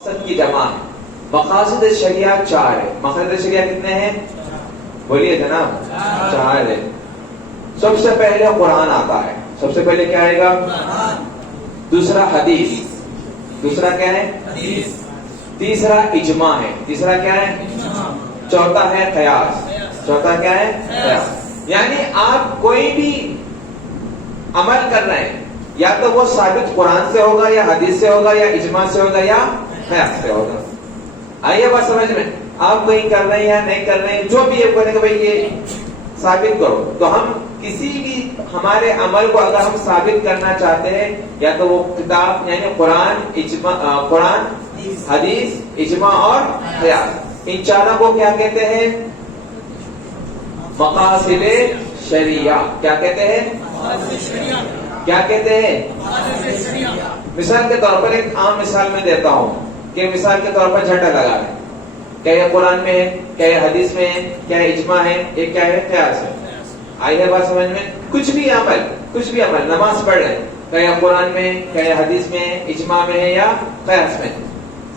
مقصد کی جمع ہے. مقاصد شریعہ 4 ہے. مقاصد شریعہ کتنے ہیں؟ بولیے جناب. 4 ہے. سب سے پہلے قرآن آتا ہے. سب سے پہلے کیا آئے گا؟ دوسرا حدیث. دوسرا کیا ہے؟ حدیث. تیسرا اجماع ہے. تیسرا کیا ہے؟ چوتھا ہے قیاس. چوتھا کیا ہے؟ قیاس. یعنی آپ کوئی بھی عمل کر رہے ہیں یا تو وہ ثابت قرآن سے ہوگا یا حدیث سے ہوگا یا اجماع سے ہوگا یا قیاس سے ہوگا. آئیے بات سمجھ میں. آپ کہیں کر رہے ہیں یا نہیں کر رہے ہیں, جو بھی بولیں کہ بھائی یہ ثابت کرو, تو ہم کسی بھی ہمارے عمل کو اگر ہم ثابت کرنا چاہتے ہیں یا تو وہ کتاب یعنی قرآن حدیث اجماع اور قیاس, ان چاروں کو کیا کہتے ہیں؟ مقاصد شریعہ. کیا کہتے ہیں؟ کیا کہتے ہیں؟ مثال کے طور پر ایک عام مثال میں دیتا ہوں کہ مثال کے طور پر جھنڈا لگا ہے. کیا یہ قرآن میں ہے, کیا یہ حدیث میں ہے, کیا یہ اجماع ہے, یہ کیا ہے؟ قیاس ہے. آئی ہے بات سمجھ میں. کچھ بھی عمل نماز پڑھ رہے ہیں, کیا یہ قرآن میں ہے, کیا یہ حدیث میں ہے, اجماع میں ہے یا قیاس میں.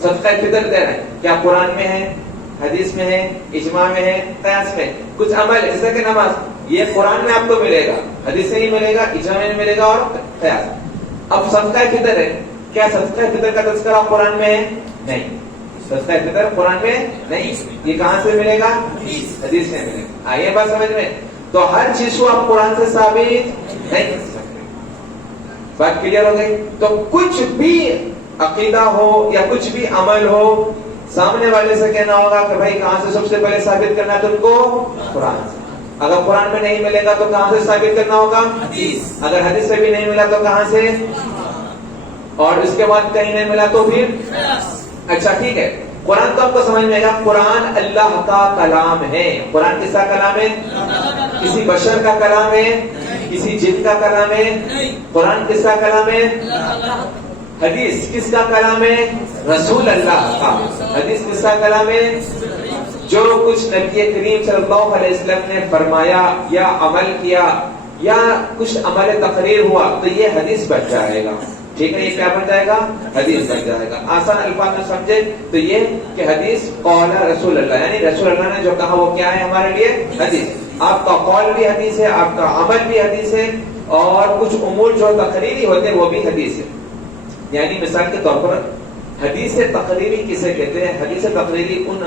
صدقہ فطر دے رہے ہیں, کیا قرآن میں ہے, حدیث میں ہے, اجماع میں ہے, قیاس میں. کچھ عمل جیسے کہ نماز, یہ قرآن میں آپ کو ملے گا, حدیث سے ہی ملے گا, اجماع میں ملے گا اور قیاس. اب صدقہ فطر ہے, کیا صدقہ فطر کا تذکرہ قرآن میں ہے؟ نہیں. صدقہ فطر قرآن میں نہیں. یہ کہاں سے ملے گا؟ حدیث سے ملے گا. آئیے بات سمجھ میں. تو ہر چیز کو آپ قرآن سے ثابت نہیں کر سکتے. بات کلیئر ہو گئی. تو کچھ بھی عقیدہ ہو یا کچھ بھی عمل ہو, سامنے والے سے کہنا ہوگا کہ بھائی کہاں سے سب سے پہلے ثابت کرنا ہے تم کو؟ قرآن سے. اگر قرآن میں نہیں ملے گا تو کہاں سے ثابت کرنا ہوگا؟ حدیث. اگر حدیث سے بھی نہیں ملا تو کہاں سے؟ اور اس کے بعد کہیں نہیں ملا تو پھر؟ اچھا ٹھیک ہے. قرآن تو آپ کو سمجھ میں آئے گا. قرآن اللہ کا کلام ہے. قرآن کس کا کلام ہے؟ کسی بشر کا کلام ہے, کسی جن کا کلام ہے. قرآن کس کا کلام ہے؟ حدیث کس کا کلام ہے؟ رسول اللہ کا. حدیث کس کا کلام ہے؟ جو کچھ نبی کریم صلی اللہ علیہ وسلم نے فرمایا یا عمل کیا یا کچھ عمل تقریر ہوا تو یہ حدیث بن جائے گا. ٹھیک ہے. یہ کیا بن جائے گا؟ حدیث بن جائے گا. آسان الفاظ میں سمجھے تو یہ کہ حدیث قول رسول اللہ, یعنی رسول اللہ نے جو کہا وہ کیا ہے ہمارے لیے؟ حدیث. آپ کا قول بھی حدیث ہے, آپ کا عمل بھی حدیث ہے, اور کچھ امور جو تقریری ہوتے ہیں وہ بھی حدیث ہے. یعنی مثال کے طور پر حدیث تقریری کسے کہتے ہیں؟ حدیث تقریری ان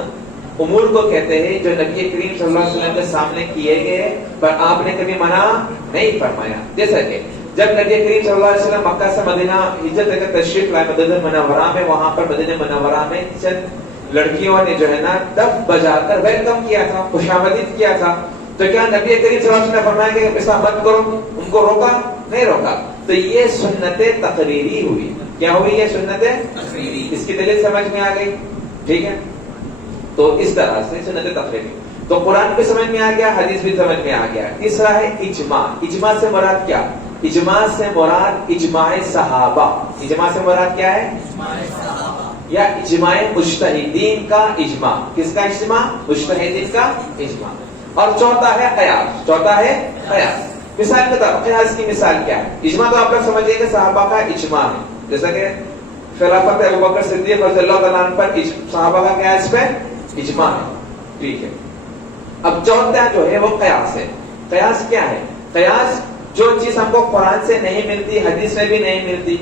امور کو کہتے ہیں جو نبی کریم صلی اللہ علیہ وسلم کے سامنے کیے گئے پر آپ نے کبھی منع نہیں فرمایا. جیسا کہ جب نبی کریم صلی اللہ علیہ وسلم مکہ سے مدینہ ہجرت لے کر تشریف لائے مدینہ منورہ میں, وہاں پر مدینہ منورہ میں چند لڑکیوں نے جو ہے نا دف بجا کر ویلکم کیا تھا, خوشامدید کیا تھا. تو کیا نبی کریم صلی اللہ علیہ وسلم نے فرمایا کہ ایسا مت کرو؟ ان کو روکا نہیں روکا. تو یہ سنت تقریری ہوئی. کیا ہوئی یہ سنت تقریری؟ اس کی دلیل سمجھ میں آ گئی. ٹھیک ہے. تو اس طرح سے سنت تقریری. تو قرآن بھی سمجھ میں آ گیا, حدیث بھی سمجھ میں آ گیا. تیسرا ہے اجماع. اجماع سے مراد کیا؟ اجماع سے مراد اجماع صحابہ. اجماع سے مراد کیا ہے؟ یا اجماع مجتہدین کا اجماع. کس کا اجماع؟ مجتہدین کا اجماع. اور چوتھا ہے قیاس. چوتھا ہے قیاس. مثال کے طور پر قیاس کی مثال کیا ہے؟ اجماع تو آپ لوگ سمجھیے کہ صحابہ کا اجماع ہے, جیسا کہ خلافت ابوبکر صدیق رضی اللہ تعالیٰ عنہ پر صحابہ کا قیاس پہ اجماع ہے. ٹھیک ہے. اب چوتھا جو ہے وہ قیاس ہے. قیاس کیا ہے؟ قیاس جو چیز ہم کو قرآن سے نہیں ملتی, حدیث میں بھی نہیں ملتی,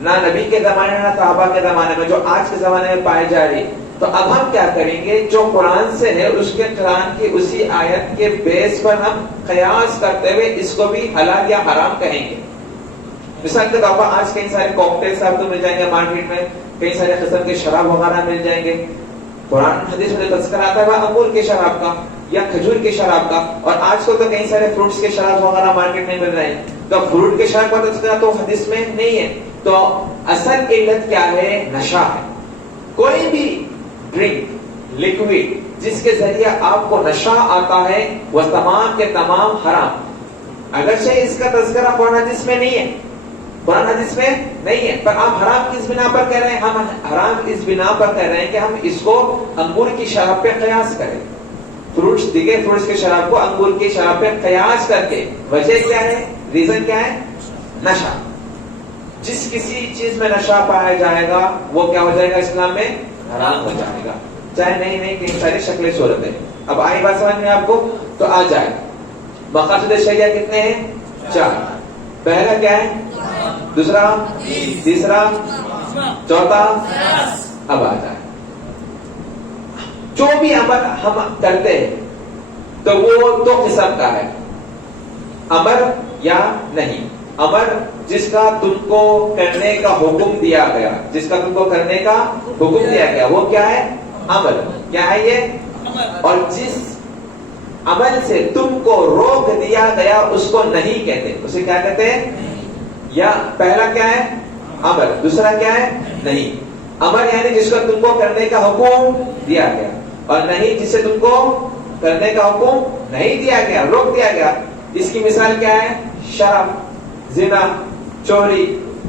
نہ نبی کے زمانے نہ صحابہ کے زمانے میں, جو آج کے زمانے میں پائی جا رہی. تو اب ہم کیا کریں گے؟ جو قرآن سے ہے اس کے قرآن کی اسی آیت کے بیس پر ہم قیاس کرتے ہوئے اس کو بھی حلال یا حرام کہیں گے. مثال کے طور پر آج کئی سارے کاکٹیلس آپ کو مل جائیں گے مارکیٹ میں, کئی سارے قسم کے شراب وغیرہ مل جائیں گے. قرآن حدیث میں تذکرہ آتا ہے انگور کے شراب کا یا کھجور کے شراب کا, اور آج کل تو کئی سارے فروٹس کے شراب وغیرہ مارکیٹ میں مل رہے ہیں. تو فروٹ کے شراب کا تذکرہ تو حدیث میں نہیں ہے. تو اصل علت کیا ہے؟ نشہ ہے. کوئی بھی ڈرنک لکوڈ جس کے ذریعے آپ کو نشہ آتا ہے وہ تمام کے تمام حرام. اگرچہ اس کا تذکرہ قرآن حدیث میں نہیں ہے, قرآن حدیث میں نہیں ہے, پر آپ حرام کس بنا پر کہہ رہے ہیں؟ ہم حرام اس بنا پر کہہ رہے ہیں کہ ہم اس کو انگور کی شراب پہ قیاس کریں. فروٹس دیگر فروٹس کے شراب کو انگور کی شراب پہ قیاس کر کے. وجہ کیا ہے؟ ریزن کیا ہے؟ نشہ. جس کسی چیز میں نشہ پایا جائے گا وہ کیا ہو جائے گا اسلام میں حرام ہو جائے گا، چاہے نئی نئی کئی ساری شکلیں صورتیں. اب آئی بات سمجھ میں آپ کو؟ تو آ جائے مقاصد شریعہ کتنے ہیں؟ 4. پہلا کیا ہے؟ دوسرا، تیسرا، چوتھا. اب آ جائے جو بھی عمل ہم کرتے ہیں تو وہ 2 قسم کا ہے، امر یا نہیں. امر جس کا تم کو کرنے کا حکم دیا گیا، جس کا تم کو کرنے کا حکم دیا گیا وہ کیا ہے؟ امر. کیا ہے یہ؟ اور جس عمل سے تم کو روک دیا گیا اس کو نہیں کہتے، اسے کیا کہتے ہیں؟ یا پہلا کیا ہے؟ امر. دوسرا کیا ہے؟ نہیں. امر یعنی جس کو تم کو کرنے کا حکم دیا گیا، اور نہیں جسے تم کو کرنے کا حکم نہیں دیا گیا، روک دیا گیا. اس کی مثال کیا ہے؟ شراب، زنا، چوری،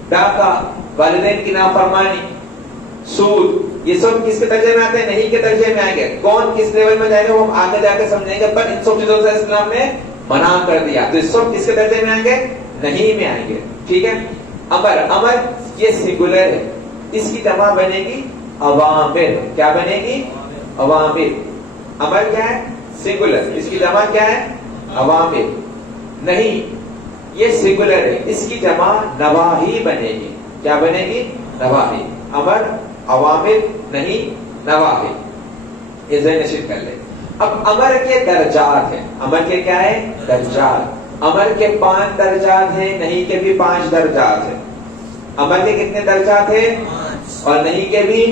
ڈاکہ، والدین کی نافرمانی، سود. یہ سب کس کے درجے میں آتے ہیں؟ نہیں کے درجے میں آئیں گے. کون کس لیول میں جائے گا وہ ہم آگے جا کے سمجھیں گے، پر ان سب چیزوں سے اسلام نے منع کر دیا. تو یہ سب کس کے درجے میں آئیں گے؟ نہیں میں آئیں گے. ٹھیک ہے. امر، امر یہ سنگولر ہے، اس کی جمع بنے گی اوامر. کیا بنے گی؟ اوامر. امر کیا ہے؟ سنگولر. اس کی جمع کیا ہے؟ اوامر. نہیں یہ سنگولر ہے، اس کی جمع نواہی بنے گی. کیا بنے گی؟ نواہی. امر، اوامر، نہیں، نواہی. یہ ذہن نشین کر لیں. اب امر کے درجات ہیں. امر کے کیا ہے؟ درجات. امر کے 5 درجات ہیں، نہیں کے بھی 5 درجات ہیں. امر کے کتنے درجات ہیں؟ اور نہیں کے بھی.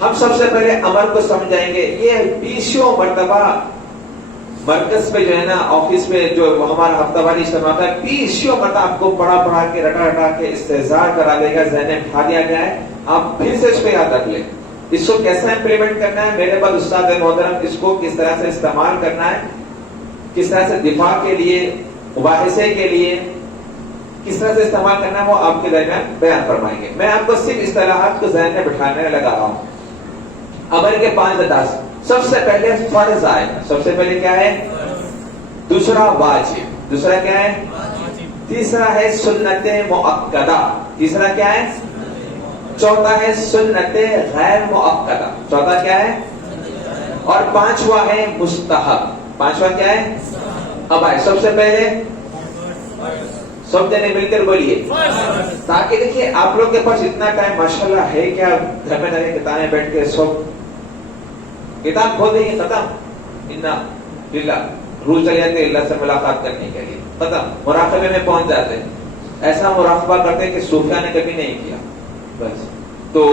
ہم سب سے پہلے امر کو سمجھائیں گے. یہ 20 مرتبہ مرکز پہ جو ہے نا، آفس میں جو ہمارا ہفتہ واری اجتماع ہوتا ہے، 20 مرتبہ آپ کو پڑھا کے رٹا کے استحضار کرا دے گا. ذہن میں بٹھا دیا گیا ہے، آپ پھر سے اس پہ یاد رکھ لیں. اس کو کیسا امپلیمنٹ کرنا ہے؟ میرے بعد استاد محترم اس کو کس طرح سے استعمال کرنا ہے، کس طرح سے دفاع کے لیے، مباحثے کے لیے کس طرح سے استعمال کرنا ہے، وہ آپ کے ذہن میں بیان فرمائیں گے. میں آپ کو صرف اصطلاحات کو ذہن میں بٹھانے میں لگا رہا ہوں. امر کے 5 درجات. سب سے پہلے فرض آئے گا. سب سے پہلے کیا ہے؟ دوسرا واجب. دوسرا کیا ہے؟ تیسرا ہے سنت مؤکدہ. تیسرا کیا ہے؟ چوتھا ہے سنت غیر مؤکدہ. چوتھا کیا ہے؟ اور 5واں ہے مستحب. 5واں کیا ہے؟ اب آئے سب سے پہلے سب جنے مل کر بولیے، تاکہ دیکھیے آپ لوگ کے پاس اتنا ٹائم ماشاءاللہ ہے کیا، گھر میں جا کے کتابیں بیٹھ کے سب کتاب کھول دیں گے، ختم. انا للہ روز چلے جاتے اللہ سے ملاقات کرنے کے لیے، ختم. مراقبے میں پہنچ جاتے ہیں. ایسا مراقبہ کرتے کہ صوفیہ نے کبھی نہیں کیا. بس تو